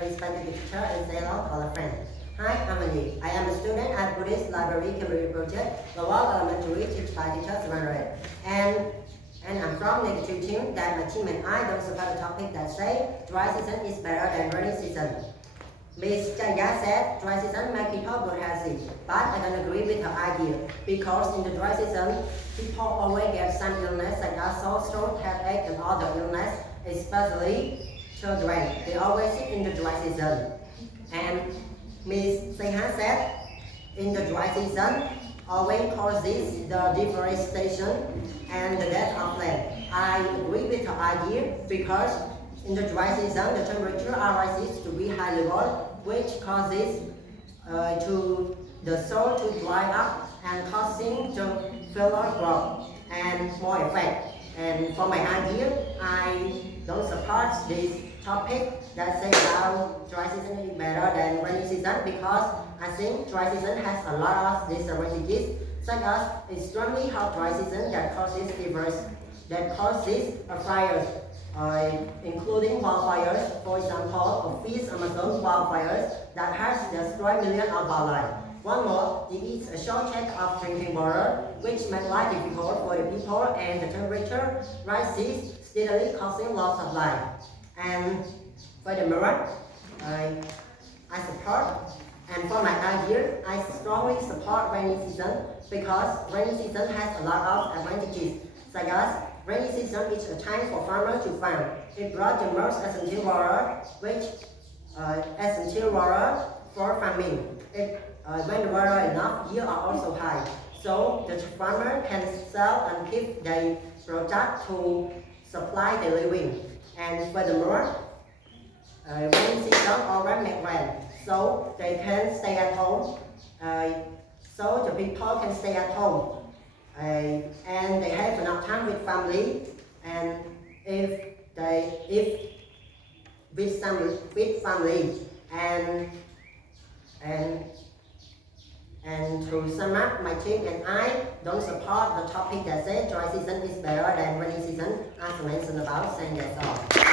respect to the teacher and say hello to all the friends. Hi, I'm Neang. I am a student at Buddhist Library Community Project, Lawal Elementary, teach by Channel Sovanareth. And I'm from negative team that my team and I don't support a topic that say dry season is better than rainy season. Ms. Chaya said dry season make people good healthy, but I don't agree with her idea because in the dry season, people always get some illness like sore throat, headache, and other illness, especially children. They always sick in the dry season. And Ms. Seha said in the dry season, always causes the deforestation and the death of land. I agree with her idea because in the dry season, the temperature rises to be high level, which causes to the soil to dry up and causing the failure growth and more effect. And for my idea, I don't support this topic that says how dry season is better than rainy season because I think dry season has a lot of disadvantages, such as extremely hot dry season that causes fires, including wildfires, for example, of East Amazon wildfires that has destroyed millions of wildlife. One more, it is a shortage of drinking water, which makes life difficult for the people, and the temperature rises steadily, causing loss of life. And furthermore, I support, and for my idea, I strongly support rainy season because rainy season has a lot of advantages, such as rainy season is a time for farmers to farm. It brought the most essential water, essential water for farming. When the water is enough, yields are also high. So the farmer can sell and keep their product to supply their living. And furthermore, rainy season already make rain, so they can stay at home. So the people can stay at home. And they have enough time with family, and if with family, and to sum up, my team and I don't support the topic that says dry season is better than rainy season, as mentioned above, saying that's all.